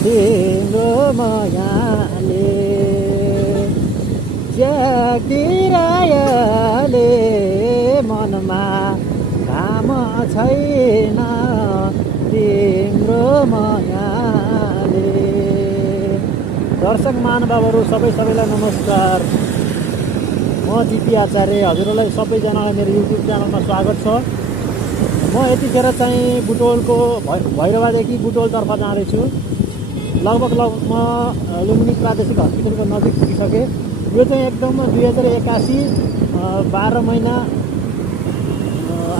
तिम्रो मायाले च्यातिरायले मनमा काम छैन तिम्रो मायाले। दर्शक महानुभावहरू सबैलाई नमस्कार। म जिपी आचार्य, हजुरहरूलाई सबैजनालाई मेरो युट्युब च्यानलमा स्वागत छ। म यतिखेर चाहिँ बुटोलको भैरवादेखि बुटोलतर्फ जाँदैछु। लगभग म लुम्बिनी प्रादेशिक हस्पिटलको नजिक पुगिसकेँ। यो चाहिँ एकदम 2081 12 महिना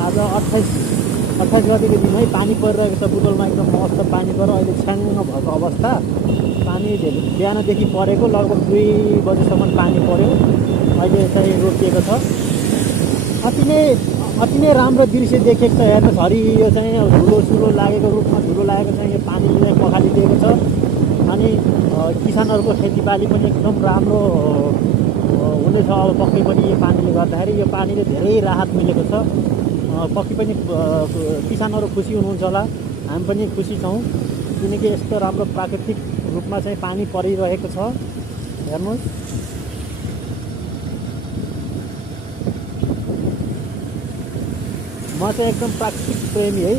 आज 28 गतिको दिन है पानी परिरहेको छ बुटोलमा। एकदम मस्त पानी पऱ्यो। अहिले छ्याङ्ग भएको अवस्था। पानी बिहानदेखि परेको, लगभग 2 बजीसम्म पानी पऱ्यो। अहिले चाहिँ रोकिएको छ। अति नै राम्रो दृश्य देखेको छ। हेर्नुहोस्, हरियो चाहिँ धुलो लागेको, रुखमा धुलो लागेको चाहिँ यो पानीले पखालिदिएको छ। अनि किसानहरूको खेतीबाली पनि एकदम राम्रो हुनेछ अब पक्कै पनि यो पानीले गर्दाखेरि। यो पानीले धेरै राहत मिलेको छ। पक्कै पनि किसानहरू खुसी हुनुहुन्छ होला, हामी पनि खुसी छौँ, किनकि यस्तो राम्रो प्राकृतिक रूपमा चाहिँ पानी परिरहेको छ। हेर्नुहोस्, म चाहिँ एकदम प्राकृतिक प्रेमी है।